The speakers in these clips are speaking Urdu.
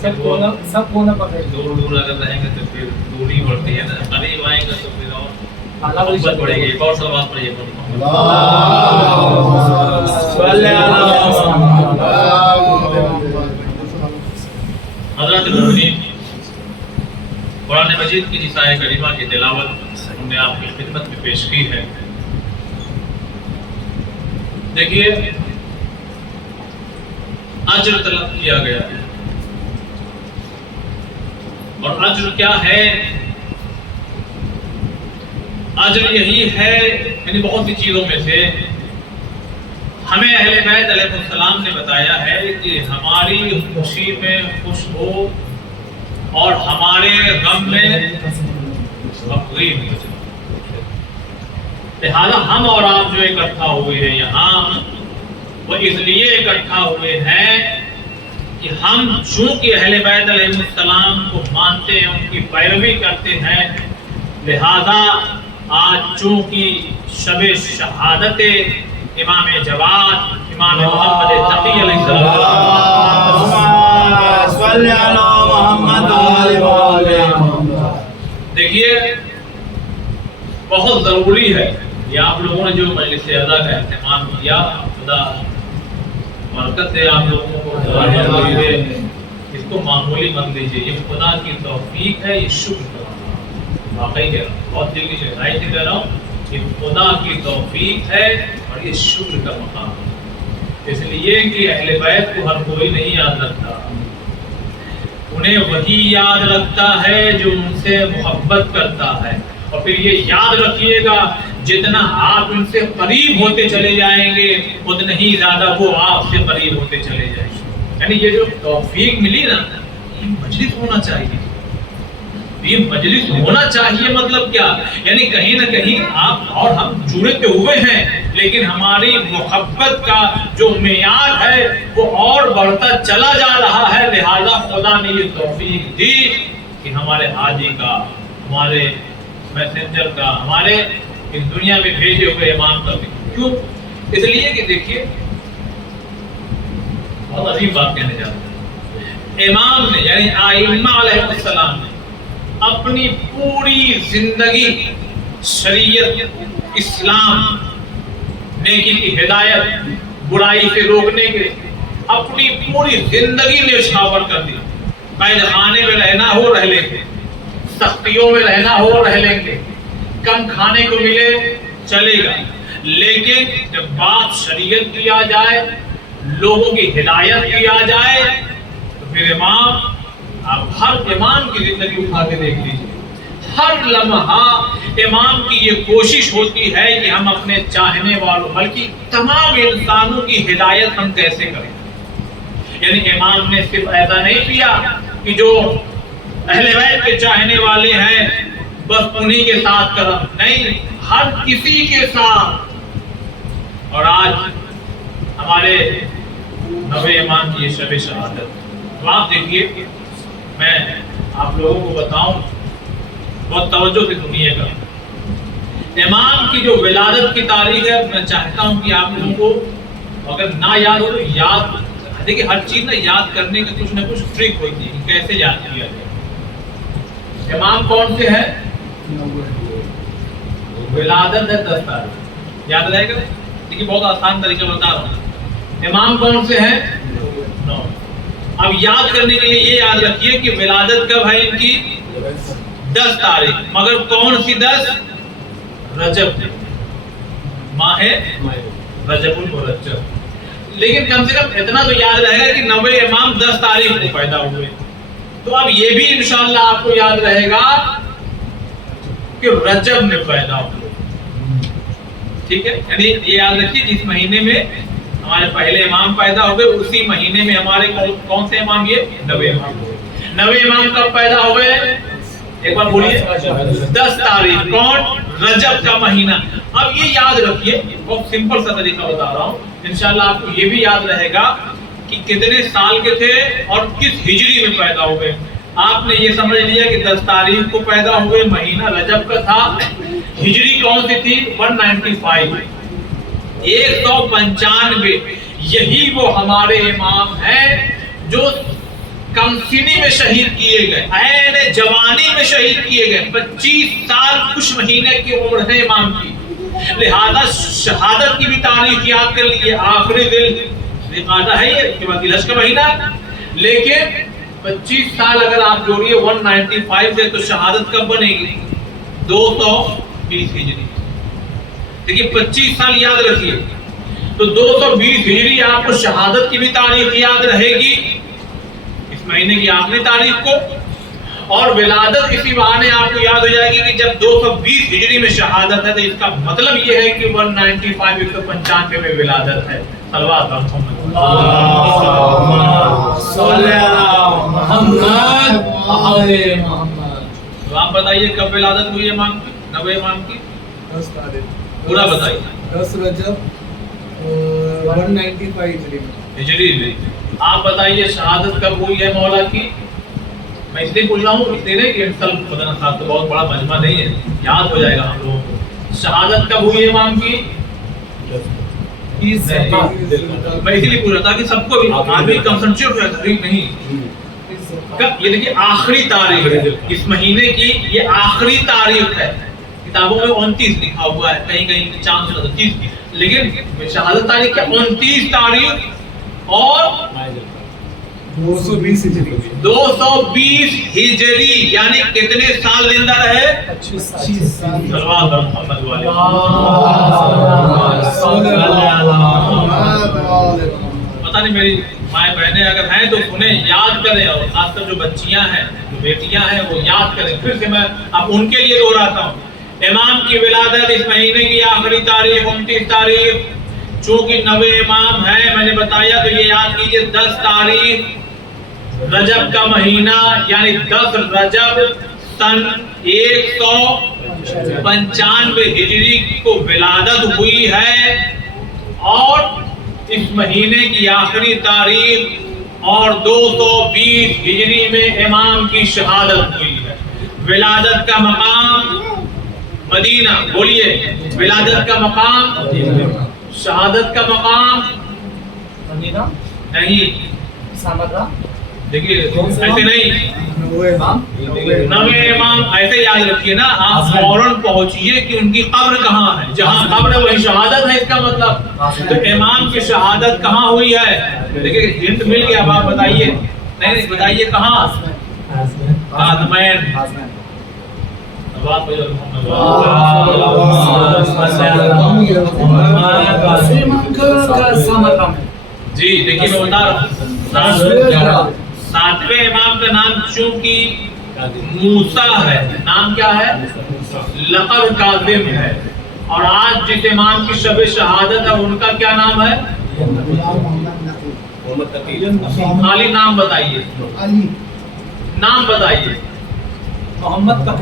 سب کو نہ پکڑے. دور اگر رہیں گے تو پھر دوری بڑھتی ہے نا, قریب آئیں گے تو پھر اور محبت بڑھے گی. ایک اور سلوات پڑھیے. حضرات المؤمنین, قرآن مجید کی جس آیت کریمہ کی تلاوت ہم نے آپ کی خدمت میں پیش کی ہے. دیکھیے اجر طلب کیا گیا ہے, اور اجر کیا ہے؟ اجر یہی ہے, یعنی بہت سی چیزوں میں سے ہمیں اہل بیت علیہ السلام نے بتایا ہے کہ ہماری خوشی میں خوش ہو اور ہمارے غم میں تفریح ہو. لہذا ہم اور آپ جو اکٹھا ہوئے ہیں یہاں, وہ اس لیے اکٹھا ہوئے ہیں کہ ہم چونکہ اہل بیت علیہ السلام کو مانتے ہیں, ان کی پیروی کرتے ہیں, لہذا آج چونکہ شب شہادت امام جواد امام محمد تقی علیہ السلام, دیکھیے بہت ضروری ہے یہ آپ لوگوں نے جو مجلس اعزا کا اہتمام کیا, خدا برکت دے آپ لوگوں کو. اس کو معمولی مت لیجیے, یہ خدا کی توفیق ہے, یہ شکر کرنا واقعی ہے, بہت دل کی گہرائی سے کہہ رہا ہوں, یہ خدا کی توفیق ہے اور یہ شکر کا مقام ہے. اس لیے کہ اہل بیت کو ہر کوئی نہیں یاد رکھتا, انہیں وہی یاد رکھتا ہے جو ان سے محبت کرتا ہے. اور پھر یہ یاد رکھیے گا, جتنا آپ ان سے قریب ہوتے چلے جائیں گے اتنا ہی زیادہ وہ آپ سے قریب ہوتے چلے جائیں گے. یعنی یہ جو توفیق ملی نا, یہ مجلس ہونا چاہیے. یہ مجلس ہونا چاہیے مطلب کیا؟ یعنی کہیں نہ کہیں آپ اور ہم جڑے تو ہوئے ہیں, لیکن ہماری محبت کا جو معیار ہے وہ اور بڑھتا چلا جا رہا ہے. لہذا خدا نے یہ توفیق دی کہ ہمارے حاجی کا, ہمارے میسنجر کا, ہمارے اس دنیا میں بھیجے ہوئے امام کا. کیوں؟ اس لیے کہ دیکھیے بہت عظیم بات کہنے جا رہا ہوں. امام نے یعنی ائمہ علیہ السلام نے اپنی پوری زندگی شریعت, اسلام, نیکی کی ہدایت, برائی سے روکنے کے اپنی پوری زندگی نشاور کر دی. قید خانے میں رہنا ہو رہ لیں گے, سختیوں میں رہنا ہو رہ لیں گے, کم کھانے کو ملے چلے گا, لیکن جب بات شریعت کی آ جائے, لوگوں کی ہدایت کی آ جائے, تو پھر امام, آپ ہر امام کی زندگی اٹھا کے دیکھ لیجیے, ہر لمحہ امام کی یہ کوشش ہوتی ہے کہ ہم اپنے چاہنے والوں بلکہ تمام انسانوں کی ہدایت ہم کیسے کریں. یعنی امام نے صرف ایسا نہیں کیا کہ جو اہل بیت کے چاہنے والے ہیں بس انہی کے ساتھ کرم, نہیں, ہر کسی کے ساتھ. اور آج ہمارے نوے امام کی یہ شب شہادت, تو آپ دیکھیے, میں آپ لوگوں کو بتاؤں, بہت توجہ سے سنیے گا. امام کی جو ولادت کی تاریخ ہے, میں چاہتا ہوں کہ آپ لوگوں کو اگر نہ یاد ہو تو یاد, دیکھیے ہر چیز نہ یاد کرنے کا کچھ نہ کچھ ٹرک ہوتی ہے کہ کیسے یاد کیا جائے. امام کون سے ہے؟ ولادت ہے 10 تاریخ, یاد رہے گا. دیکھیے بہت آسان طریقہ بتا رہا ہوں. امام کون سے ہیں؟ 9. اب یاد کرنے کے لیے یہ یاد رکھیے کہ ولادت کب ہے ان کی؟ 10 تاریخ. مگر کون سی 10؟ رجب, ماہ رجب المرجب. لیکن کم سے کم اتنا تو یاد رہے گا کہ 9 امام 10 تاریخ کو پیدا ہوئے. تو اب یہ بھی انشاءاللہ آپ کو یاد رہے گا کہ رجب میں پیدا ہوئے. ٹھیک ہے, یعنی یہ یاد رکھیے جس مہینے میں ہمارے پہلے امام پیدا ہوئے اسی مہینے میں ہمارے کون سے امام؟ یہ 9 امام. 9 امام کب پیدا ہوئے؟ ایک بار بولیے. 10 تاریخ. کون؟ رجب کا مہینہ. اب یہ یاد رکھیے, بہت سمپل سا طریقہ بتا رہا ہوں, انشاءاللہ آپ کو یہ بھی یاد رہے گا کہ کتنے سال کے تھے اور کس ہجری میں پیدا ہوئے. آپ نے یہ سمجھ لیا کہ 10 تاریخ کو پیدا ہوئے, مہینہ رجب کا تھا, ہجری کون سی تھی؟ 195, 195. یہی وہ ہمارے امام ہیں جو کم سنی میں شہید کیے گئے، عین جوانی میں شہید کیے گئے، 25 سال کچھ مہینے کی عمر ہے امام کی، لہذا شہادت کی بھی تاریخ یاد کر لیجیے، آخری دل قعدہ ہے یہ کہ ذی الحج کا مہینہ، لیکن 25 سال اگر آپ جوڑیے 195 سے تو شہادت کب بنے گی؟ 220 ہجری۔ دیکھیے 25 سال یاد رکھیے، تو 220 ہجری آپ کو شہادت کی بھی تاریخ یاد رہے گی اس مہینے کی آخری تاریخ کو، اور ولادت اسی بہانے آپ کو یاد ہو جائے گی کہ جب 220 ہجری میں شہادت ہے تو اس کا مطلب یہ ہے کہ 195 میں ولادت ہے۔ صلوات محمد تو آپ بتائیے کب ولادت ہوئی امام کی، نبی امام کی؟ 10 تاریخ، پورا بتائیے۔ 10 رجب 195 ہجری میں۔ آپ بتائیے شہادت کب ہوئی ہے مولا کی؟ میں اس لیے پوچھ رہا ہوں، اس لیے نہیں کہ انسان خدا صاحب تو بہت بڑا مجمع نہیں ہے، یاد ہو جائے گا ہم لوگوں کو۔ شہادت کب ہوئی ہے امام کی؟ میں اس لیے پوچھ رہا تھا کہ سب کو بھی آدمی کنسنٹریٹ ہو جاتا ہے، نہیں کب؟ یہ دیکھیے آخری تاریخ ہے اس مہینے کی، یہ آخری تاریخ ہے، کتابوں میں 29 لکھا ہوا ہے، کہیں کہیں 430، لیکن شہادت تاریخ کیا 29 تاریخ اور 220 ہجری، 220 ہجری، یعنی کتنے سال زندہ رہے؟ 25 سال۔ صلوات محمد والے۔ پتہ نہیں میری مائیں بہنیں اگر ہیں تو انہیں یاد کریں، اور خاص کر جو بچیاں ہیں، جو بیٹیاں ہیں وہ یاد کریں۔ پھر سے میں اب ان کے لیے دہراتا ہوں، امام کی ولادت اس مہینے کی آخری تاریخ 29 تاریخ، چونکہ نوے امام ہیں میں نے بتایا، تو یہ یاد کیجئے 10 تاریخ رجب کا مہینہ، یعنی 10 رجب سن 195 ہجری کو ولادت ہوئی ہے، اور اس مہینے کی آخری تاریخ اور 220 ہجری میں امام کی شہادت ہوئی ہے۔ ولادت کا مقام مدینہ، بولیے ولادت کا مقام، شہادت کا مقام نہیں، دیکھیے ایسے نہیں، نوے امام ایسے یاد رکھیے نا، آپ فوراً پہنچیے کہ ان کی قبر کہاں ہے، جہاں قبر ہے وہی شہادت ہے، اس کا مطلب تو امام کی شہادت کہاں ہوئی ہے؟ دیکھیے ہنٹ مل گیا، اب آپ بتائیے، نہیں بتائیے کہاں؟ آزمین۔ جی دیکھیے میں بتا رہا ہوں، 7ویں امام کا نام چونکہ موسیٰ ہے، نام کیا ہے؟ لقب کاظم ہے، اور آج جس امام کی شب شہادت ہے ان کا کیا نام ہے؟ خالی نام بتائیے، نام بتائیے، محمد کا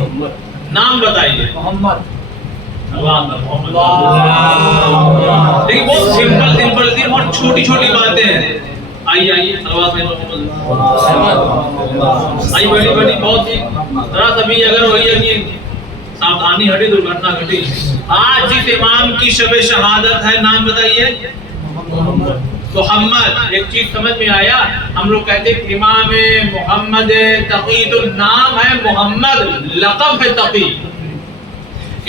نام بتائیے، محمد۔ دیکھیں بہت سمپل سی اور چھوٹی چھوٹی باتیں ہیں۔ آئیے آئیے بڑی بڑی بہت سی، ذرا سبھی اگر وہی ہے کہ ساودھانی ہٹی درگھٹنا گھٹی۔ آج جس امام کی شب شہادت ہے نام بتائیے؟ محمد۔ ایک چیز سمجھ میں آیا، ہم لوگ کہتے ہیں امام محمد تقی، تو نام ہے محمد، لقب ہے تقی۔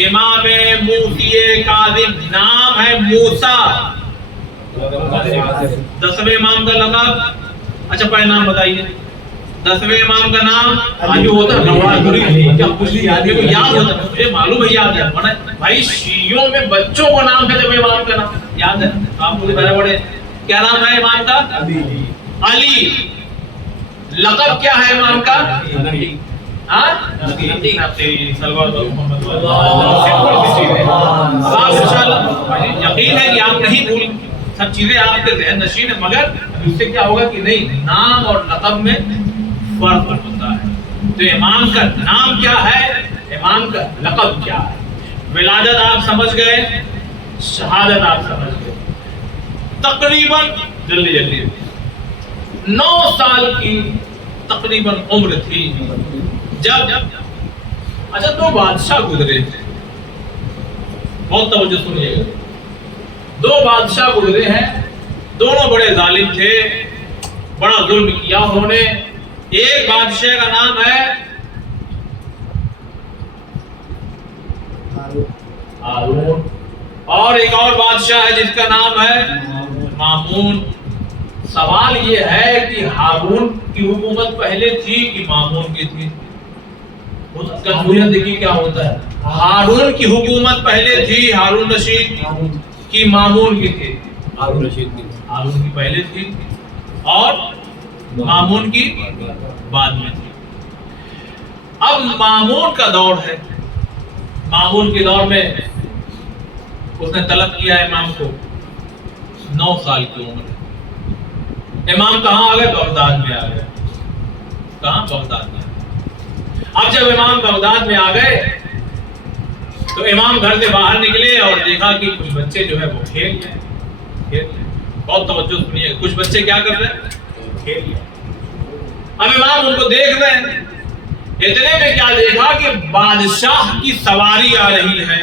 امام موسی کاظم، نام ہے موسیٰ۔ 10ویں امام کا لقب، اچھا پہلے نام بتائیے، 10ویں امام کا نام آج ہوتا ہے، کیا کچھ آدمی کو یاد ہوتا ہے؟ مجھے معلوم ہے یاد ہے، بھائی شیعوں میں بچوں کو نام ہے جب امام کا نام یاد ہے، آپ مجھے بڑے بڑے کیا نام ہے امام کا؟ علی۔ لقب کیا ہے امام کا؟ یقین ہے کہ آپ نہیں بھول، سب چیزیں آپ کے ذہن نشین ہیں، مگر اس سے کیا ہوگا کہ نہیں، نام اور لقب میں فرق ہوتا ہے۔ تو امام کا نام کیا ہے، امام کا لقب کیا ہے؟ ولادت آپ سمجھ گئے، شہادت آپ سمجھ گئے۔ تقریباً جلدی 9 سال کی تقریباً عمر تھی جب اچھا 2 بادشاہ گزرے تھے، بہت توجہ سنیے گا، 2 بادشاہ گزرے ہیں، دونوں بڑے ظالم تھے، بڑا ظلم کیا انہوں نے. ایک بادشاہ کا نام ہے ہارون، اور ایک اور بادشاہ ہے جس کا نام ہے مامون. سوال یہ ہے کہ ہارون کی حکومت پہلے تھی کہ مامون کی تھی؟ کنفیوژن دیکھیے کیا ہوتا ہے. ہارون کی حکومت پہلے تھی ہارون رشید کی مامون کی تھی؟ ہارون رشید کی پہلے تھی اور مامون کی بعد میں تھی. اب مامون کا دور ہے. مامون کے دور میں اس نے طلب کیا امام کو. 9 سال کی عمر. امام کہاں آ گئے؟ بغداد میں آ گئے. کہاں؟ بغداد میں. اب جب امام بغداد میں آ گئے تو امام گھر سے باہر نکلے اور دیکھا کہ کچھ بچے جو ہے وہ کھیل رہے ہیں. بہت توجہ سنیے، کچھ بچے کیا کر رہے ہیں؟ کھیل رہے ہیں. اب امام ان کو دیکھ رہے ہیں. اتنے میں کیا دیکھا کہ بادشاہ کی سواری آ رہی ہے.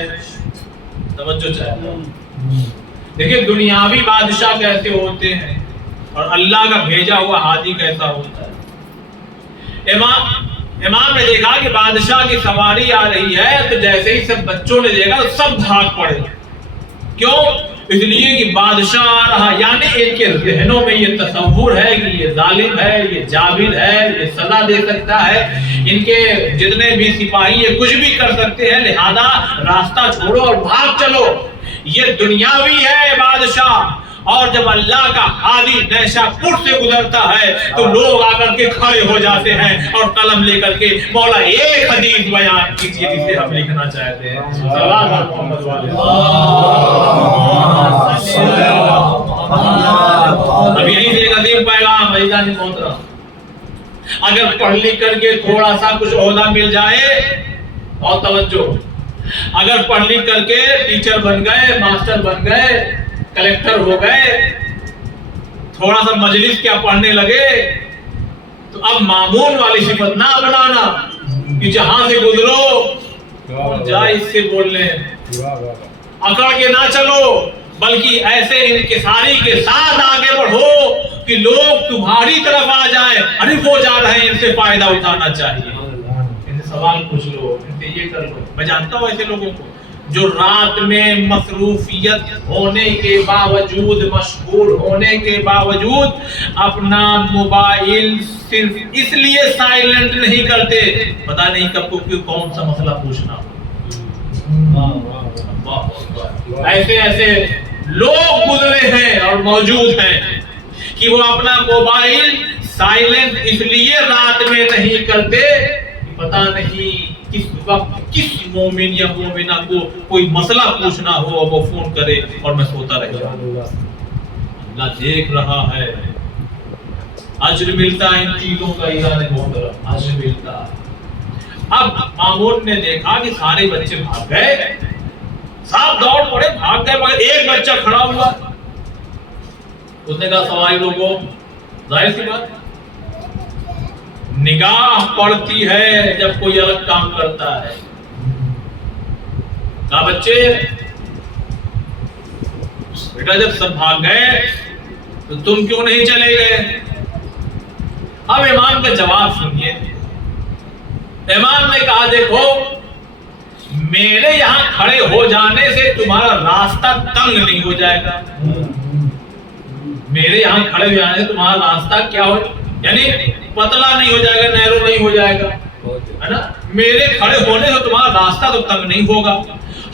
توجہ چاہیے. دیکھیں دنیاوی بادشاہ کیسے ہوتے ہیں اور اللہ کا بھیجا ہوا ہادی کیسا ہوتا ہے. امام نے دیکھا کہ بادشاہ کی سواری آ رہی ہے تو جیسے ہی سب بچوں نے دیکھا تو سب بھاگ پڑے. کیوں؟ اس لیے کہ بادشاہ آ رہا. یعنی ان کے ذہنوں میں یہ تصور ہے کہ یہ ظالم ہے، یہ جابر ہے، یہ سزا دے سکتا ہے. ان کے جتنے بھی سپاہی یہ کچھ بھی کر سکتے ہیں، لہذا راستہ چھوڑو اور بھاگ چلو. یہ دنیاوی ہے بادشاہ. اور جب اللہ کا ہادی نیشا پور سے گزرتا ہے تو لوگ آ کر کے کھڑے ہو جاتے ہیں اور قلم لے کر کے مولا ایک حدیث بیان کیجیے جسے ہم لکھنا چاہتے ہیں. اب یہیں سے ایک عظیم پیغام بھائیجان محترم. اگر پڑھ لکھ کر کے تھوڑا سا کچھ عہدہ مل جائے، اور توجہ، اگر پڑھ لکھ کر کے ٹیچر بن گئے، ماسٹر بن گئے، کلیکٹر ہو گئے، تھوڑا سا مجلس کیا پڑھنے لگے، تو اب مامون والی صفت نہ بنانا کہ جہاں سے گزرو جائے اس سے بول لیں، اکڑ کے نہ چلو، بلکہ ایسے انکساری کے ساتھ آگے بڑھو کہ لوگ تمہاری طرف آ جائیں. ارے وہ جا رہے ہیں، ان سے فائدہ اٹھانا چاہیے. ان سے سوال پوچھ لو، ان سے یہ کر لو. میں جانتا ہوں ایسے لوگوں کو جو رات میں مصروفیت ہونے کے باوجود، مشغول ہونے کے باوجود اپنا موبائل صرف اس لیے سائلنٹ نہیں کرتے، پتہ نہیں کب کو کون سا مسئلہ پوچھنا. ایسے ایسے لوگ گزرے ہیں اور موجود ہیں کہ وہ اپنا موبائل سائلنٹ اس لیے رات میں نہیں کرتے، پتہ نہیں کس وقت کس مومن یا مومنہ کو کوئی مسئلہ پوچھنا ہو اور وہ فون کرے اور میں سوتا رہ جاؤں. اللہ دیکھ رہا ہے. اجر ملتا ہے ان چیزوں کا، ایران محترم، اجر ملتا ہے. اب مامون نے دیکھا کہ سارے بچے بھاگ گئے، سب دوڑ پڑے، بھاگ گئے، مگر ایک بچہ کھڑا ہوا. اس نے کہا سواری لوگوں، ظاہر سی بات نگاہ پڑتی ہے جب کوئی الگ کام کرتا ہے. کہا بچے بیٹا جب سب بھاگ گئے تو تم کیوں نہیں چلے گئے؟ اب امام کا جواب سنیے. امام نے کہا دیکھو میرے یہاں کھڑے ہو جانے سے تمہارا راستہ تنگ نہیں ہو جائے گا. میرے یہاں کھڑے ہو جانے سے تمہارا راستہ کیا ہو، یعنی پتلا نہیں ہو جائے گا، نیرو نہیں ہو جائے گا، ہے نا. میرے کھڑے ہونے سے تمہارا راستہ تو تنگ نہیں ہوگا.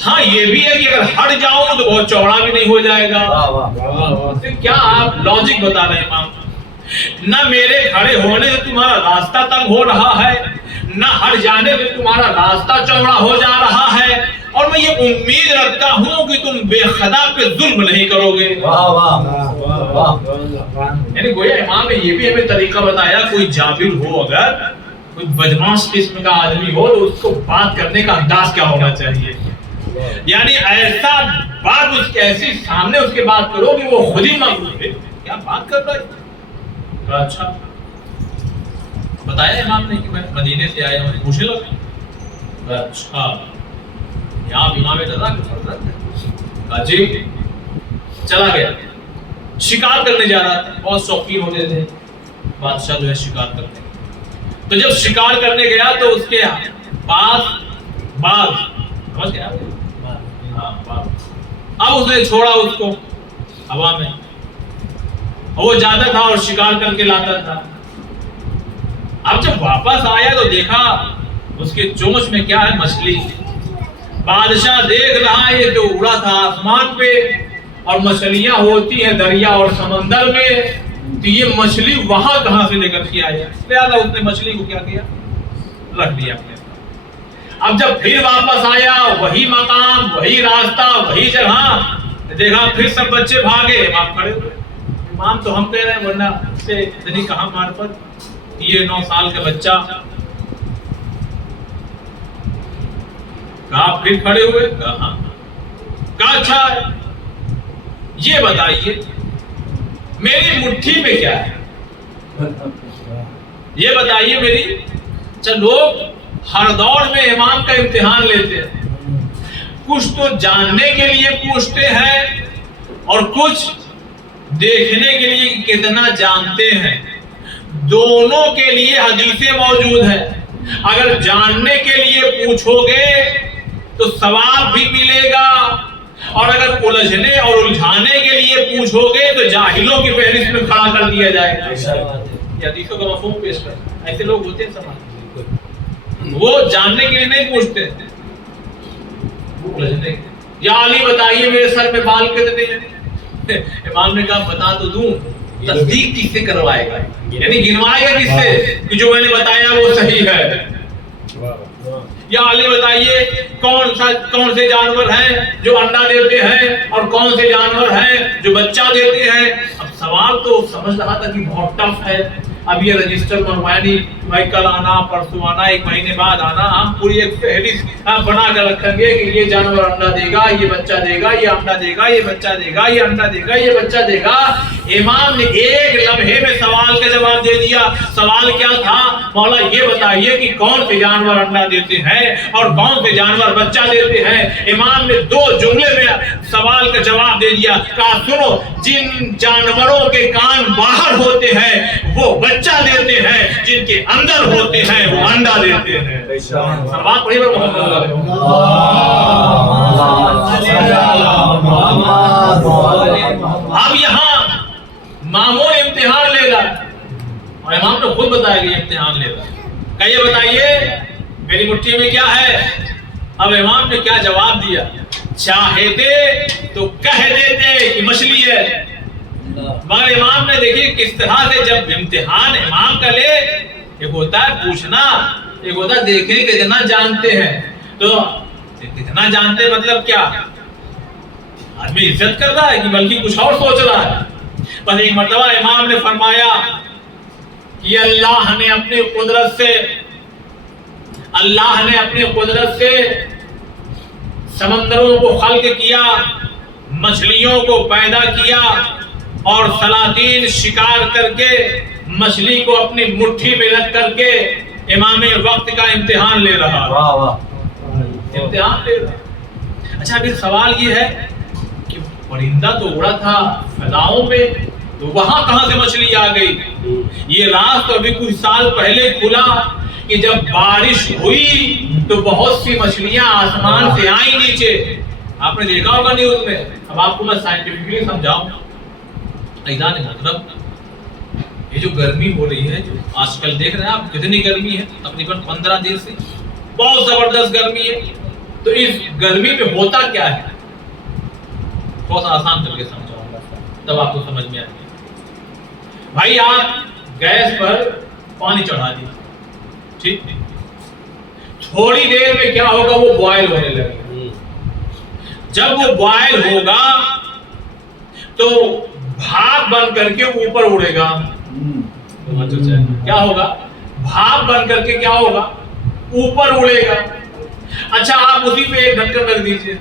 ہاں یہ بھی ہے کہ اگر ہٹ جاؤں تو بہت چوڑا بھی نہیں ہو جائے گا. کیا آپ لاجک بتا رہے ہیں امام؟ نہ میرے کھڑے ہونے سے تمہارا راستہ تنگ ہو رہا ہے، نہ ہٹ جانے سے تمہارا راستہ چوڑا ہو جا رہا ہے، اور میں یہ امید رکھتا ہوں کہ تم بے خدا پہ ظلم نہیں کرو گے. یعنی گویا امام نے یہ بھی ہمیں طریقہ بتایا، کوئی جابر ہو، اگر کوئی بدماش قسم کا آدمی ہو تو اس کو بات کرنے کا انداز کیا ہونا چاہیے. یعنی ایسا بات اس کے ایسی سامنے اس کے بات کرو کہ وہ خود ہی مغلوب ہے، کیا بات کر رہا ہے. اچھا بتایا امام نے کہ میں مدینے سے آیا ہوں، پوچھے لگا. اچھا یہ آپ امام رضا کے فرزند ہیں؟ کہا جی. چلا گیا، شکار کرنے جا رہا تھا، بہت شوقین ہوتے تھے. بادشاہ جو ہے شکار کرتے. تو جب شکار کرنے گیا تو اس کے باز سمجھ گیا اب اس نے چھوڑا اس کو ہوا میں. وہ جاتا تھا اور شکار کر کے لاتا تھا. اب جب واپس آیا تو دیکھا اس کے چونچ میں کیا ہے؟ مچھلی. بادشاہ دیکھ رہا ہے یہ تو اڑا تھا آسمان پہ اور مچھلیاں ہوتی ہیں دریا اور سمندر میں, تو یہ مچھلی وہاں کہاں سے لے کر کے آیا؟ لہذا اس نے مچھلی کو کیا کیا؟ رکھ دیا اپنے پاس. اب جب پھر واپس آیا وہی مقام وہی راستہ وہی جگہ, دیکھا پھر سب بچے بھاگے, امام کھڑے ہوئے. امام تو ہم کہہ رہے ہیں ورنہ سے اتنی کہاں معرفت. یہ 9 سال کا بچہ کہا پھر کھڑے ہوئے, کہا اچھا یہ بتائیے میری مٹھی میں کیا ہے؟ یہ بتائیے میری. لوگ ہر دور میں امام کا امتحان لیتے ہیں, کچھ تو جاننے کے لیے پوچھتے ہیں اور کچھ دیکھنے کے لیے کتنا جانتے ہیں. دونوں کے لیے حدیثیں موجود ہیں. اگر جاننے کے لیے پوچھو گے تو ثواب بھی ملے گا, اور اگر الجھنے اور الجھانے کے لیے پوچھو گے تو جاہلوں کی فہرست میں کھڑا کر دیا جائے گا. یہ حدیثوں کا مفہوم پیش کر. ایسے لوگ ہوتے ہیں سماج, وہ جاننے کے لیے نہیں پوچھتے, یا علی بتائیے میرے سر میں بال کتنے ہیں؟ امام نے کہا بتا تو دوں, تصدیق کس سے کروائے گا؟ یعنی گنوائے گا کس سے کہ جو میں نے بتایا وہ صحیح ہے؟ یا علی بتائیے کون سے جانور ہیں جو انڈا دیتے ہیں اور کون سے جانور ہیں جو بچہ دیتے ہیں؟ اب سوال تو سمجھ رہا تھا کہ بہت ٹف ہے. اب یہ رجسٹر منگوانی, بھائی کل آنا پرسوں آنا 1 مہینے بعد آنا, ہم پوری ایک فہرست بنا کر رکھیں گے کہ یہ جانور انڈا دے گا, یہ بچہ دے گا, یہ انڈا دے گا, یہ بچہ دے گا, یہ انڈا دے گا, یہ بچہ دے گا. امام نے ایک لمحے میں سوال کا جواب دے دیا. سوال کیا تھا؟ مولا یہ بتائیے کہ کون سے جانور انڈا دیتے ہیں اور کون سے جانور بچہ دیتے ہیں. امام نے 2 جملے میں سوال کا جواب دے دیا. کہا سنو, جن جانوروں کے کان باہر ہوتے ہیں وہ بچہ دیتے ہیں, جن کے اندر ہوتے ہیں وہ انڈا دیتے ہیں. سلوات پڑھیے اب یہاں مامون امتحان لے گا, اور امام نے خود بتایا کہ امتحان لے گا. کہ یہ بتائیے میری مٹھی میں کیا ہے؟ اب امام نے کیا جواب دیا؟ چاہتے تو کہہ دیتے کہ مچھلی ہے, مگر امام نے دیکھیے کس طرح سے جب امتحان امام کا لے, ایک ہوتا ہے پوچھنا, ایک ہوتا ہے دیکھنے کتنا جانتے ہیں. تو کتنا جانتے مطلب کیا؟ آدمی عزت کر رہا ہے کہ بلکہ کچھ اور سوچ رہا ہے. بس ایک مرتبہ امام نے فرمایا کہ اللہ نے اپنی قدرت سے سمندروں کو خلق کیا, مچھلیوں کو پیدا کیا, اور سلاطین شکار کر کے مچھلی کو اپنی مٹھی میں رکھ کر کے امام وقت کا امتحان لے رہا. امتحان لے رہا. اچھا ابھی سوال یہ ہے کہ پرندہ تو اڑا تھا فضاؤں میں, تو وہاں کہاں سے مچھلی آ گئی؟ یہ راز تو ابھی کچھ سال پہلے کھلا کہ جب بارش ہوئی تو بہت سی مچھلیاں آسمان سے آئیں نیچے. آپ نے دیکھا ہوگا نیوز میں. اب آپ کو میں سائنٹیفکلی سمجھاؤں. ایزان محترم, یہ جو گرمی ہو رہی ہے, جو آج کل دیکھ رہے ہیں آپ کتنی گرمی ہے, تقریباً 15 دن سے بہت زبردست گرمی ہے. تو اس گرمی میں ہوتا کیا ہے؟ بہت آسان کر کے سمجھاؤں گا تب آپ کو سمجھ میں آئے گا. بھائی آپ گیس پر پانی چڑھا دیے, ٹھیک, تھوڑی دیر میں کیا ہوگا؟ وہ بوائل ہونے لگے. جب وہ بوائل ہوگا تو بھاپ بن کر کے اوپر اڑے گا. کیا ہوگا؟ بھاپ بن کر کے کیا ہوگا؟ اوپر اڑے گا. اچھا آپ اسی پہ ایک ڈھکن رکھ دیجئے,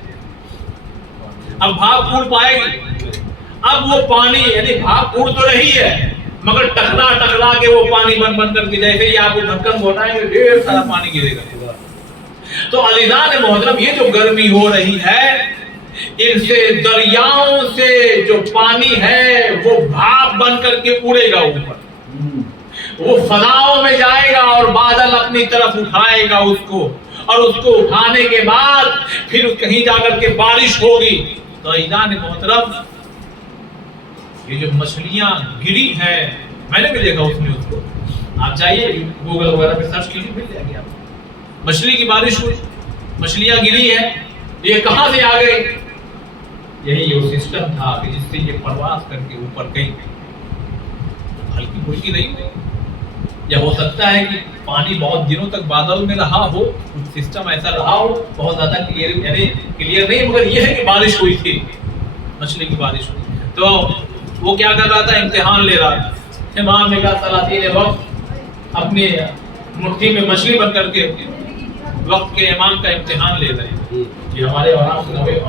اب بھاپ اڑ پائے گی؟ اب وہ پانی یعنی بھاپ اڑ تو رہی ہے مگر ٹکرا کے وہ پانی بن کر کے جیسے ہی آپ وہ ڈھکن اٹھائیں گے ڈھیر سارا پانی گرے گا. تو عزیزان محترم, یہ جو گرمی ہو رہی ہے, ان سے دریاؤں سے جو پانی ہے وہ بھاپ بن کر کے اڑے گا اوپر. وہ فضاؤں میں جائے گا اور بادل اپنی طرف اٹھائے گا اس کو، اور اس کو اٹھانے کے بعد پھر کہیں جا کر کے بارش ہوگی۔ تو عزیزان محترم، یہ جو مچھلیاں گری ہیں، میں نے بھی دیکھا اس میں، اس کو آپ چاہیے گوگل وغیرہ پہ سرچ کیجیے، مل جائے گی آپ کو۔ مچھلی کی بارش ہوئی، مچھلیاں گری ہیں، یہ کہاں سے آ گئی؟ یہی وہ سسٹم تھا کہ جس سے یہ پرواز کر کے اوپر گئی، ہلکی پھلکی نہیں ہوئی۔ یا ہو سکتا ہے کہ پانی بہت دنوں تک بادل میں رہا ہو، کچھ سسٹم ایسا رہا ہو، بہت زیادہ کلیئر نہیں، مگر یہ ہے کہ بارش ہوئی تھی، مچھلی کی بارش ہوئی۔ تو وہ کیا کر رہا تھا؟ امتحان لے رہا تھا۔ امام نے کہا سلاطین وقت اپنی مٹھی میں مچھلی بن کر کے وقت کے امام کا امتحان لے رہے ہیں۔ یہ ہمارے اور آپ کے نوے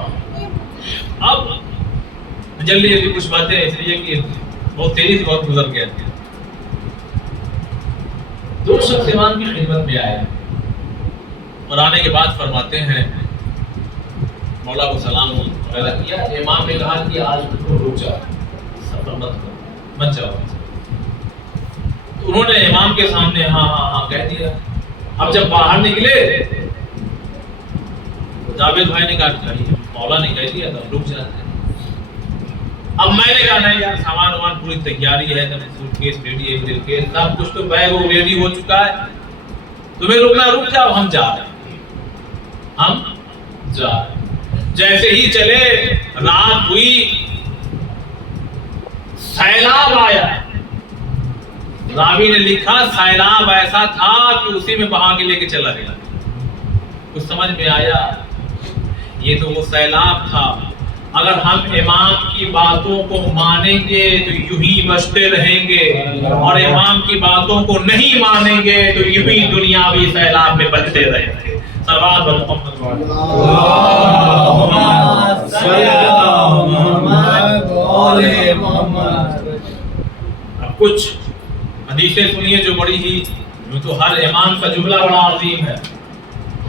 اب جلدی جلدی کچھ باتیں اس لیے کہ بہت تیزی سے وقت گزر گیا۔ دو شخص امام کی خدمت میں آئے اور آنے کے بعد فرماتے ہیں، مولا کو سلام وغیرہ کیا، امام نے کہا کہ آج رک جاؤ، سفر مت جاؤ۔ انہوں نے امام کے سامنے ہاں ہاں ہاں کہہ دیا۔ اب جب باہر نکلے، جاوید بھائی نے کہا مولا نے کہہ دیا تو رک جاتے ہیں۔ اب میں نے کہا نہیں یار، سامان وامان پوری تیاری ہے، سوٹ کیس ریڈی ہے، بریل کیس سب کچھ تو بیگ وہ ریڈی ہو چکا ہے، تمہیں رکنا رک جاؤ، ہم جا رہے ہیں، ہم جا رہے ہیں۔ جیسے ہی چلے، رات ہوئی، سیلاب آیا۔ راوی نے لکھا سیلاب ایسا تھا کہ اسی میں بہا کے لے کے چلا گیا۔ کچھ سمجھ میں آیا؟ یہ تو وہ سیلاب تھا۔ اگر ہم امام کی باتوں کو مانیں گے تو یوں ہی بچتے رہیں گے، اور امام کی باتوں کو نہیں مانیں گے تو یوں ہی دنیاوی سیلاب میں بچتے رہیں گے۔ صلوات محمد محمد۔ اب کچھ حدیثیں سنیے جو بڑی ہی، جو تو ہر امام کا جملہ بڑا عظیم ہے،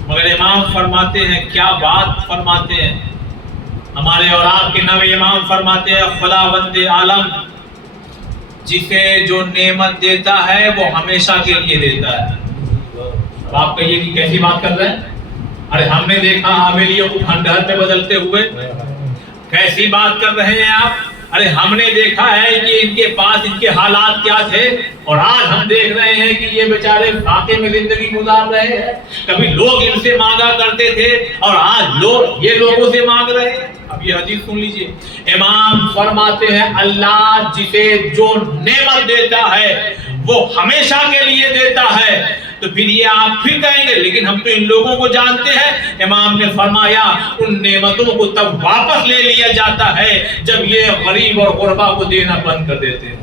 مگر امام فرماتے ہیں، کیا بات فرماتے ہیں۔ ہمارے اور آپ کے نوے امام فرماتے ہیں، خداوند عالم جسے جو نعمت دیتا ہے وہ ہمیشہ کے لیے دیتا ہے۔ اب آپ کہیے کہ کیسی بات کر رہے ہیں؟ ارے ہم نے دیکھا حویلیوں کو کھنڈہر میں بدلتے ہوئے، کیسی بات کر رہے ہیں آپ؟ ارے ہم نے دیکھا ہے کہ ان کے پاس ان کے حالات کیا تھے، اور آج ہم دیکھ رہے ہیں کہ یہ بیچارے فاقے میں زندگی گزار رہے ہیں۔ کبھی لوگ ان سے مانگا کرتے تھے اور آج لوگ یہ لوگوں سے مانگ رہے ہیں۔ اب یہ حدیث سن لیجئے، امام فرماتے ہیں اللہ جسے جو نعمت دیتا ہے وہ ہمیشہ کے لیے دیتا ہے۔ تو پھر یہ آپ پھر کہیں گے لیکن ہم تو ان لوگوں کو جانتے ہیں۔ امام نے فرمایا ان نعمتوں کو تب واپس لے لیا جاتا ہے جب یہ غریب اور غربا کو دینا بند کر دیتے ہیں۔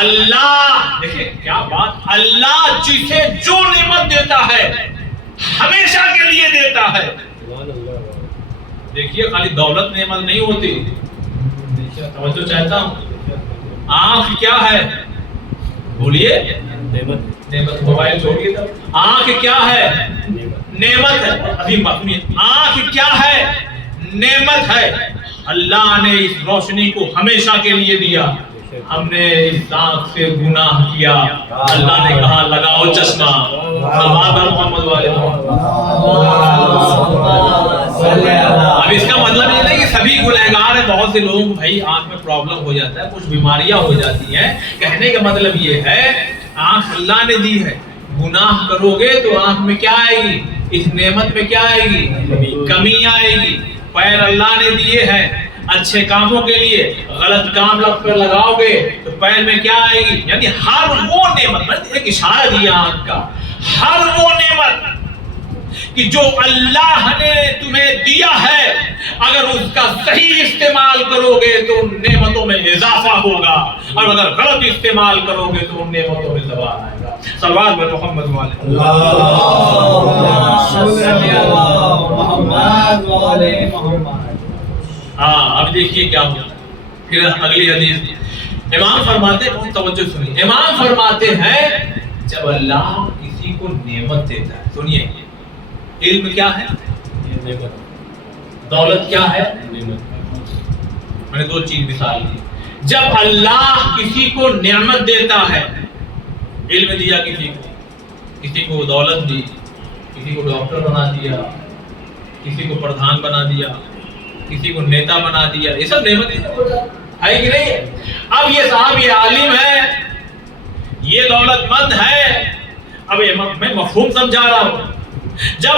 اللہ دیکھیں کیا بات، اللہ جسے جو نعمت دیتا ہے ہمیشہ کے لیے دیتا ہے۔ دیکھیے خالی دولت نعمت نہیں ہوتی، توجہ چاہتا ہوں، آنکھ کیا ہے؟ بولیے نعمت، موبائل چھوڑیے تب، آنکھ کیا ہے؟ نعمت ہے۔ ابھی مفہوم، آنکھ کیا ہے؟ نعمت ہے۔ اللہ نے اس روشنی کو ہمیشہ کے لیے دیا، ہم نے اس آنکھ سے گناہ کیا، اللہ نے کہا لگاؤ چشمہ۔ محمد والے اب اس کا مطلب یہ نہیں کہ سبھی گنہگار ہیں، بہت سے لوگ بھائی آنکھ میں پرابلم ہو جاتا ہے، کچھ بیماریاں ہو جاتی ہیں۔ کہنے کا مطلب یہ ہے آنکھ اللہ نے دی ہے، گناہ کرو گے تو آنکھ میں کیا آئے گی؟ اس نعمت میں کیا آئے گی؟ کمی آئے گی۔ پیر اللہ نے دیے ہیں اچھے کاموں کے لیے، غلط کام پر لگاؤ گے تو پیر میں کیا آئے گی؟ یعنی ہر وہ نعمت، ایک اشارہ دیا آنکھ کا، ہر وہ نعمت کہ جو اللہ نے تمہیں دیا ہے اگر اس کا صحیح استعمال کرو گے تو ان نعمتوں میں اضافہ ہوگا، اور اگر غلط استعمال کرو گے تو ان نعمتوں میں زوال آئے گا۔ صلوات بر محمد والے ہاں اب دیکھیے کیا ہوتا ہے۔ پھر اگلی حدیث امام فرماتے ہیں، توجہ سنیے، امام فرماتے ہیں جب اللہ کسی کو نعمت دیتا ہے، سنیے علم کیا ہے؟ دولت کیا ہے؟ میں نے دو چیز مثال دی، جب اللہ کسی کو نعمت دیتا ہے، علم دیا کسی کو دولت دی، کسی کو ڈاکٹر بنا دیا، کسی کو پردھان بنا دیا، کسی کو نیتا بنا دیا، یہ سب نعمت ہے کہ نہیں؟ اب یہ صاحب یہ عالم ہے، یہ دولت مند ہے، اب میں مفہوم سمجھا رہا ہوں. جب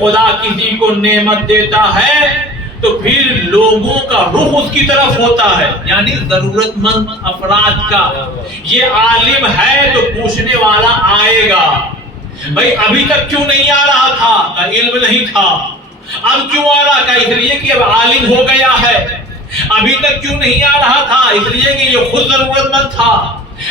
خدا کسی کو نعمت دیتا ہے تو پھر لوگوں کا رخ اس کی طرف ہوتا ہے، یعنی ضرورت مند افراد کا. یہ عالم ہے تو پوچھنے والا آئے گا، بھائی ابھی تک کیوں نہیں آ رہا تھا؟ کا علم نہیں تھا. اب کیوں آ رہا؟ کا اس لیے کہ اب عالم ہو گیا ہے. ابھی تک کیوں نہیں آ رہا تھا؟ اس لیے کہ یہ خود ضرورت مند تھا.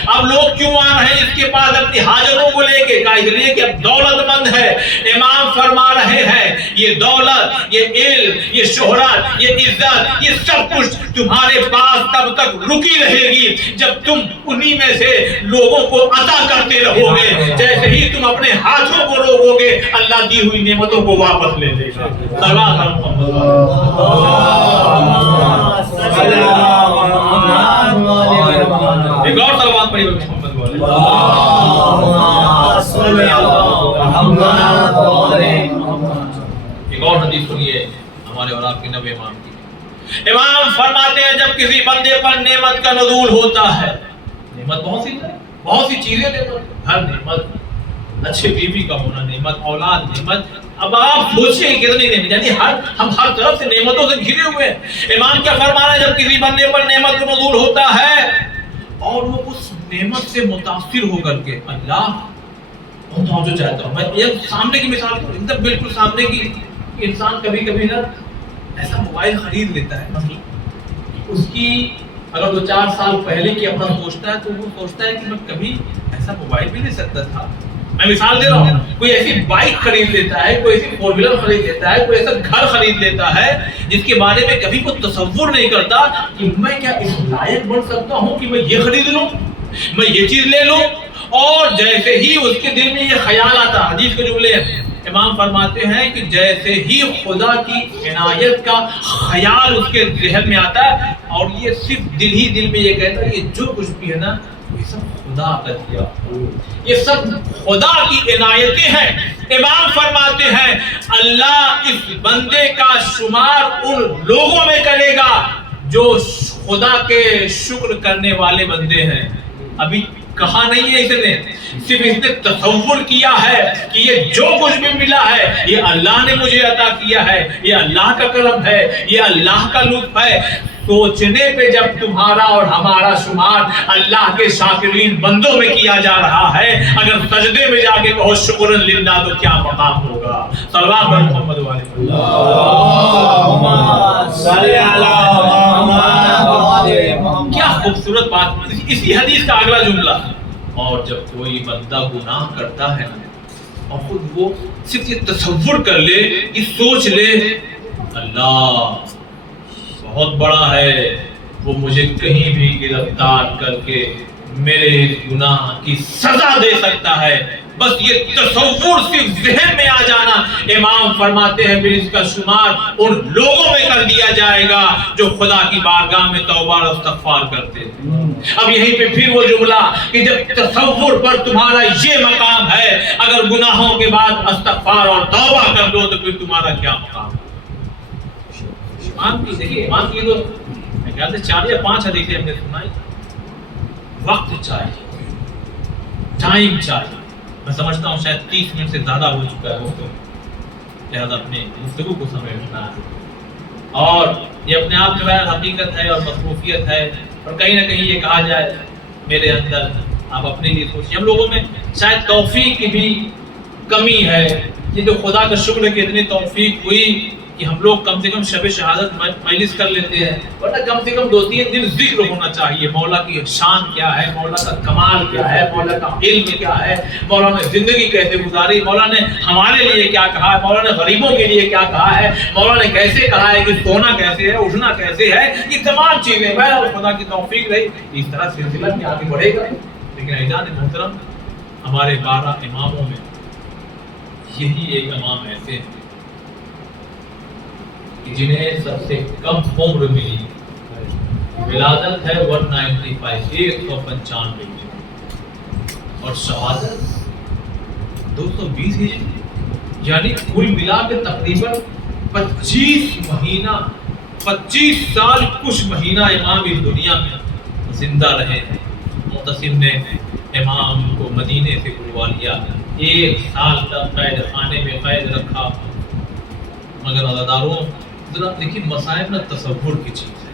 اب لوگ کیوں آ رہے ہیں اس کے پاس اپنی حاجتوں کو لے کے؟ کا اس لیے کہ اب دولت مند ہے. امام فرما رہے ہیں یہ دولت، یہ علم، یہ شہرت، یہ عزت، یہ سب کچھ تمہارے پاس تب تک رکی رہے گی جب تم انہی میں سے لوگوں کو عطا کرتے رہو گے. جیسے ہی تم اپنے ہاتھوں کو روکو گے، اللہ دی ہوئی نعمتوں کو واپس لے لے گا. ایک اور صلوات پڑھی محمد والے. ایک اور حدیث سنیے ہمارے اور آپ کے نبی امام کی. امام فرماتے ہیں جب کسی بندے پر نعمت کا نزول ہوتا ہے، نعمت بہت سی چیزیں دیتا ہے، ہر نعمت، اچھے بیوی کا ہونا نعمت، اولاد نعمت. اب آپ سوچیں کتنی نعمت، یعنی ہم ہر طرف سے نعمتوں سے گھرے ہوئے ہیں. امام کیا فرما رہے ہیں؟ جب کسی بندے پر نعمت کا نزول ہوتا ہے اور وہ اس نعمت سے متاثر ہو کر کے، اللہ بہت جو چاہتا ہوں میں ایک سامنے کی مثال دوں، ایک دم بالکل سامنے کی. انسان کبھی کبھی نا ایسا موبائل خرید لیتا ہے، اس کی اگر 2-4 سال پہلے کی اپنا سوچتا ہے تو وہ سوچتا ہے کہ میں کبھی ایسا موبائل بھی لے سکتا تھا. میں مثال دے رہا ہوں، کوئی ایسی بائک خرید لیتا ہے، کوئی ایسی 4 ویلر خرید لیتا ہے، کوئی ایسا گھر خرید لیتا ہے جس کے بارے میں کبھی کوئی تصور نہیں کرتا کہ میں کیا اس لائق بن سکتا ہوں کہ میں یہ خرید لوں، میں یہ چیز لے لوں. اور جیسے ہی اس کے دل میں یہ خیال آتا، حدیث کے جملے امام فرماتے ہیں کہ جیسے ہی خدا کی عنایت کا خیال اس کے ذہن میں آتا ہے اور یہ صرف دل ہی دل میں یہ کہتا ہے یہ جو کچھ بھی ہے نا یہ سب خدا کا دیا، یہ سب خدا کی عنایتیں ہیں. امام فرماتے ہیں اللہ اس بندے کا شمار ان لوگوں میں کرے گا جو خدا کے شکر کرنے والے بندے ہیں. ابھی کہا نہیں ہے اس نے، صرف اس نے تصور کیا ہے کہ یہ جو کچھ بھی ملا ہے یہ اللہ نے مجھے عطا کیا ہے، یہ اللہ کا کرم ہے، یہ اللہ کا لطف ہے. سوچنے پہ جب تمہارا اور ہمارا شمار اللہ کے شاکرین بندوں میں کیا جا رہا ہے، اگر سجدے میں جا کے کہو شکر للہ تو کیا مقام ہوگا. صلوات پر محمد والے کیا خوبصورت بات. اسی حدیث کا اگلا جملہ، اور جب کوئی بندہ گناہ کرتا ہے اور خود وہ صرف یہ تصور کر لے، یہ سوچ لے اللہ بہت بڑا ہے، وہ مجھے کہیں بھی گرفتار کر کے میرے گناہ کی سزا دے سکتا ہے، بس یہ تصور صرف ذہن میں آ جانا، امام فرماتے ہیں پھر اس کا شمار ان لوگوں میں کر دیا جائے گا جو خدا کی بارگاہ میں توبہ اور استغفار کرتے ہیں. اب یہیں پہ پھر وہ جملہ کہ جب تصور پر تمہارا یہ مقام ہے، اگر گناہوں کے بعد استغفار اور توبہ کر دو تو پھر تمہارا کیا مقام ہے. امام کی دیکھیے، امام کی تو میں خیال سے 4 یا 5 حدیثیں ہم نے سنائی. وقت چاہیے، ٹائم چاہیے. میں سمجھتا ہوں شاید 30 منٹ سے زیادہ ہو چکا ہے دوستوں، لہذا اپنے گفتگو کو سمیٹنا ہے. اور یہ اپنے آپ میں بیان حقیقت ہے اور مصروفیت ہے، اور کہیں نہ کہیں یہ کہا جائے میرے اندر آپ اپنے لیے سوچیے. ہم لوگوں میں شاید توفیق کی بھی کمی ہے. یہ جو خدا کا شکر ہے کہ اتنی توفیق ہوئی کہ ہم لوگ کم سے کم شب شہادت مجلس کر لیتے ہیں، ورنہ کم سے کم 2-3 دن ذکر ہونا چاہیے. مولا کی شان کیا ہے، مولا کا کمال کیا ہے، مولا کا علم کیا ہے، مولا نے زندگی کیسے گزاری، مولا نے ہمارے لیے کیا کہا ہے، مولا نے غریبوں کے لیے کیا کہا ہے، مولا نے کیسے کہا ہے کہ سونا کیسے ہے، اٹھنا کیسے ہے. یہ تمام چیزیں اور خدا کی توفیق رہی اس طرح سلسلہ میں آگے بڑھے گا. لیکن اعزاز محترم، ہمارے 12 اماموں میں یہی ایک امام ایسے ہیں جنہیں سب سے کم عمر ملی. ولادت ہے 195 195 اور شہادت 220 ہجری، یعنی کل ملا کے تقریباً 25 سال کچھ مہینہ امام اس دنیا میں زندہ رہے ہیں۔ معتصم نے امام کو مدینے سے بلوا لیا، 1 سال تک قید خانے میں قید رکھا۔ مگر عزاداروں ذرا دیکھیے، مصائب نہ تصور کی چیز ہے،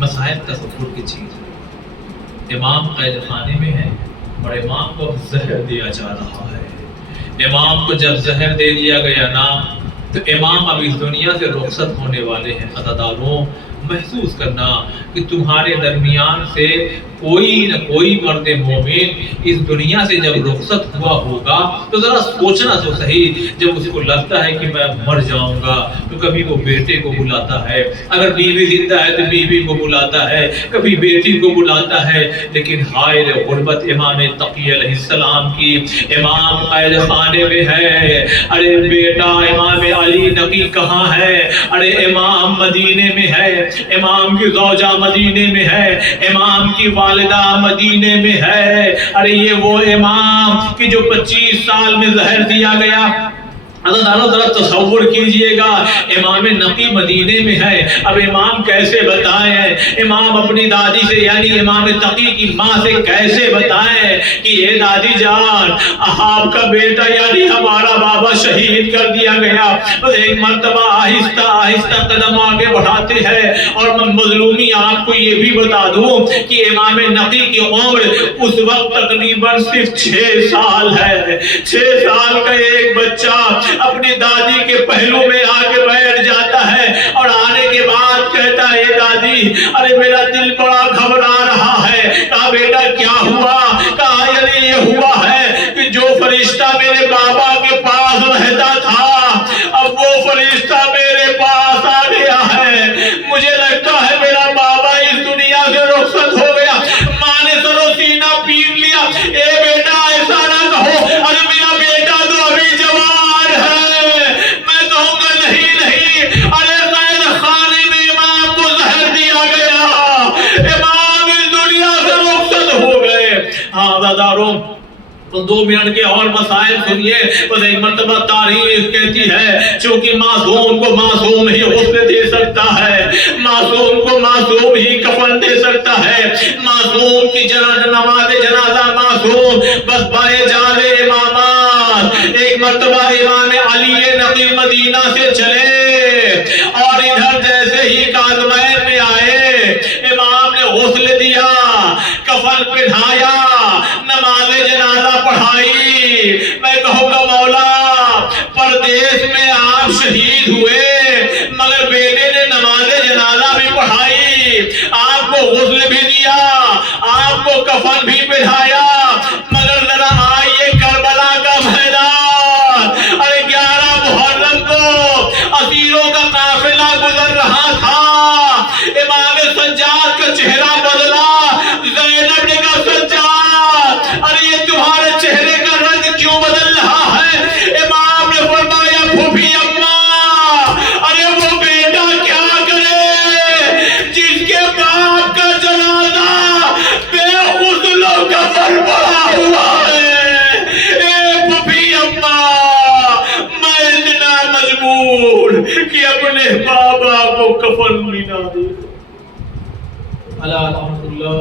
مصائب تصور کی چیز ہے۔ امام قید خانے میں ہے اور امام کو زہر دیا جا رہا ہے۔ امام کو جب زہر دے دیا گیا نا تو امام اب اس دنیا سے رخصت ہونے والے ہیں۔ عزاداروں محسوس کرنا کہ تمہارے درمیان سے کوئی نہ کوئی مرد مومن اس دنیا سے جب رخصت ہوا ہوگا تو ذرا سوچنا تو صحیح، جب اس کو لگتا ہے کہ میں مر جاؤں گا تو کبھی وہ بیٹے کو بلاتا ہے، اگر بیوی زندہ ہے تو بیوی کو بلاتا ہے، کبھی بیٹی کو بلاتا ہے۔ لیکن حائل غربت امام تقی علیہ السلام کی، امام قید خانے میں ہے، ارے بیٹا امام علی نقی کہاں ہے؟ ارے امام مدینے میں ہے، امام کی زوجہ مدینے میں ہے، امام کی والدہ مدینے میں ہے۔ ارے یہ وہ امام کی جو 25 سال میں زہر دیا گیا۔ ذرا تصور کیجئے گا، امام نقی مدینے میں ہے، اب امام کیسے بتائیں؟ امام اپنی دادی سے یعنی امام تقی کی ماں سے کیسے بتائیں کہ یہ دادی جان آپ کا بیٹا یعنی ہمارا بابا شہید کر دیا گیا؟ ایک مرتبہ آہستہ آہستہ قدم آگے بڑھاتے ہیں، اور میں مظلومی آپ کو یہ بھی بتا دوں کہ امام نقی کی عمر اس وقت تقریباً صرف 6 سال ہے۔ 6 سال کا ایک بچہ اپنی دادی کے پہلو میں آ کے بیٹھ جاتا ہے اور آنے کے بعد کہتا ہے، اے دادی ارے میرا دل بڑا گھبرا رہا ہے۔ کہا بیٹا کیا ہوا؟ کہا یعنی یہ ہوا ہے کہ جو فرشتہ میرے بابا کے پاس رہتا تھا اب وہ فرشتہ میرے پاس آ گیا ہے، مجھے لگتا ہے میرا بابا اس دنیا سے رخصت ہو گیا۔ ماں نے سر و سینہ پیٹ لیا، اے بیٹا ایسا نہ کہو، ارے میرا بیٹا تو ابھی جوان ہے۔ میں کہوں گا نہیں نہیں، ارے قید خانے میں امام کو زہر دیا گیا، امام اس دنیا سے رخصت ہو گئے۔ ہاں عزاداروں تو 2 منٹ کے اور مسائل سنیے۔ بس ایک مرتبہ تاریخ کہتی ہے چونکہ معصوم کو معصوم ہی غسل دے سکتا ہے، معصوم کو معصوم ہی کفن دے سکتا ہے، معصوم کی نماز جنازہ معصوم بس بائے جان امامات۔ ایک مرتبہ امام علی نقی مدینہ سے چلے اور ادھر جیسے ہی کاظمین میں آئے، امام نے غسل دیا، کفن پہنایا، نماز جنازہ پڑھائی۔ میں کہوں گا مولا پردیس میں آپ شہید ہوئے مگر بیٹے نے نماز جنازہ بھی پڑھائی، آپ کو غسل بھی دیا، آپ کو کفن بھی پہنایا، مگر ذرا آئیے کربلا کا میدان۔ ارے 11 محرم کو اسیروں کا قافلہ گزر رہا تھا، امام سجاد کا چہرہ بدلا، زینب نے کہا سجاد ارے یہ تمہارے چہرے کا رنگ کیوں بدل رہا ہے؟ امام نے فرمایا پھوپھی اماں ارے وہ بیٹا کیا کرے جس کے باپ کا جنازہ بے غسل و کفن پڑا ہوا ہے۔ اے پھوپھی اماں میں اتنا مجبور کہ اپنے بابا کو کفن بھی نہ دے۔ اللہ الحمدللہ